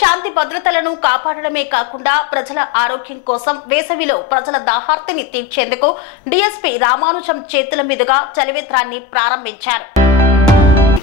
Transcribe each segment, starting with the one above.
శాంతి భద్రతలను కాపాడడమే కాకుండా ప్రజల ఆరోగ్యం కోసం వేసవిలో ప్రజల దాహార్తిని తీర్చేందుకు డీఎస్పీ రామానుజం చేతుల మీదుగా చలివేత్రాన్ని ప్రారంభించారు.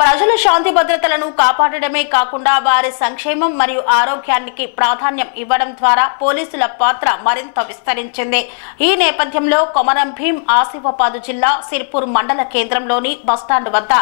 ప్రజల శాంతి భద్రతలను కాపాడడమే కాకుండా వారి సంక్షేమం మరియు ఆరోగ్యానికి ప్రాధాన్యం ఇవ్వడం ద్వారా పోలీసుల పాత్ర మరింత విస్తరించింది. ఈ నేపథ్యంలో కొమరం భీం ఆసిఫాబాద్ జిల్లా సిర్పూర్ మండల కేంద్రంలోని బస్టాండ్ వద్ద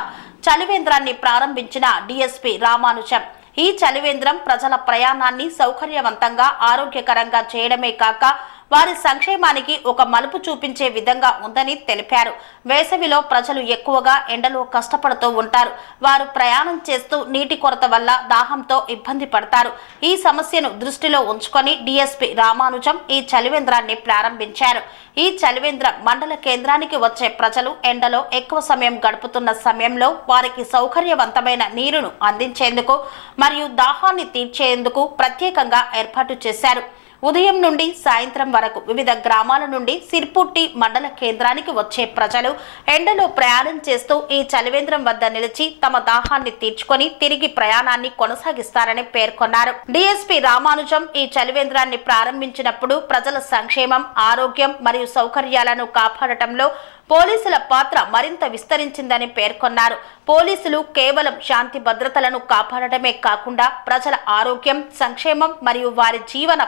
చలివేంద్రాన్ని ప్రారంభించిన డీఎస్పీ రామానుజం. ఈ చలివేంద్రం ప్రజల ప్రయాణాన్ని సౌకర్యవంతంగా ఆరోగ్యకరంగా చేయడమే కాక వారి సంక్షేమానికి ఒక మలుపు చూపించే విధంగా ఉందని తెలిపారు. వేసవిలో ప్రజలు ఎక్కువగా ఎండలో కష్టపడుతూ ఉంటారు. వారు ప్రయాణం చేస్తూ నీటి కొరత వల్ల దాహంతో ఇబ్బంది పడతారు. ఈ సమస్యను దృష్టిలో ఉంచుకొని డిఎస్పి రామానుజం ఈ చలివేంద్రాన్ని ప్రారంభించారు. ఈ చలివేంద్రం మండల కేంద్రానికి వచ్చే ప్రజలు ఎండలో ఎక్కువ సమయం గడుపుతున్న సమయంలో వారికి సౌకర్యవంతమైన నీరును అందించేందుకు మరియు దాహాన్ని తీర్చేందుకు ప్రత్యేకంగా ఏర్పాటు చేశారు. ఉదయం నుండి సాయంత్రం వరకు వివిధ గ్రామాల నుండి సిర్పుట్టి మండల కేంద్రానికి వచ్చే ప్రజలు ఎండలో ప్రయాణం చేస్తూ ఈ చలివేంద్రం వద్ద నిలిచి తమ దాహాన్ని తీర్చుకొని తిరిగి ప్రయాణాన్ని కొనసాగిస్తారని పేర్కొన్నారు. డిఎస్పీ రామానుజం ఈ చలివేంద్రాన్ని ప్రారంభించినప్పుడు ప్రజల సంక్షేమం ఆరోగ్యం మరియు సౌకర్యాలను కాపాడటంలో పోలీసుల పాత్ర మరింత విస్తరించిందని పేర్కొన్నారు. పోలీసులు కేవలం శాంతి భద్రతలను కాపాడటమే కాకుండా ప్రజల ఆరోగ్యం సంక్షేమం మరియు వారి జీవన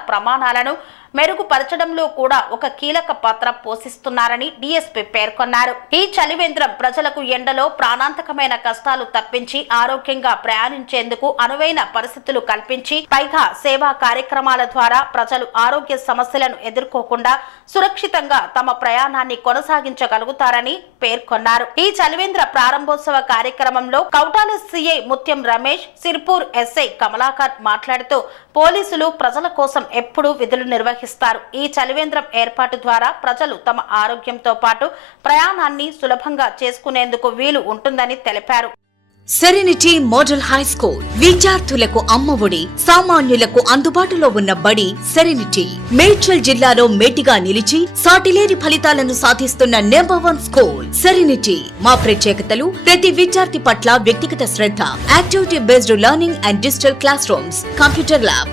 వాహనాలను మెరుగుపరచడంలో కూడా ఒక కీలక పాత్ర పోషిస్తున్నారని డిఎస్పీ పేర్కొన్నారు. ఈ చలివేంద్రం ప్రజలకు ఎండలో ప్రాణాంతకమైన కష్టాలు తప్పించి ఆరోగ్యంగా ప్రయాణించేందుకు అనువైన పరిస్థితులు కల్పించి పైగా సేవా కార్యక్రమాల ద్వారా ప్రజలు ఆరోగ్య సమస్యలను ఎదుర్కోకుండా సురక్షితంగా తమ ప్రయాణాన్ని కొనసాగించగలుగుతారని పేర్కొన్నారు. ఈ చలివేంద్ర ప్రారంభోత్సవ కార్యక్రమంలో కౌటాల సిఐ ముత్యం రమేష్ సిర్పూర్ ఎస్ఐ కమలాకర్ మాట్లాడుతూ పోలీసులు ప్రజల కోసం ఎప్పుడూ విధులు నిర్వహిస్తారు. ఈ చలివేంద్రం ఏర్పాటు ద్వారా ప్రజలు తమ ఆరోగ్యంతో పాటు ప్రయాణాన్ని సులభంగా చేసుకునేందుకు వీలు ఉంటుందని తెలిపారు. సెరెనిటీ మోడల్ హై స్కూల్ విద్యార్థులకు అమ్మఒడి సామాన్యులకు అందుబాటులో ఉన్న బడి సెరెనిటీ మేడ్చల్ జిల్లాలో మేటిగా నిలిచి సాటిలేని ఫలితాలను సాధిస్తున్న నెంబర్ వన్ స్కూల్ సెరెనిటీ మా ప్రత్యేకతలు ప్రతి విద్యార్థి పట్ల వ్యక్తిగత శ్రద్ధ activity based learning and digital classrooms computer lab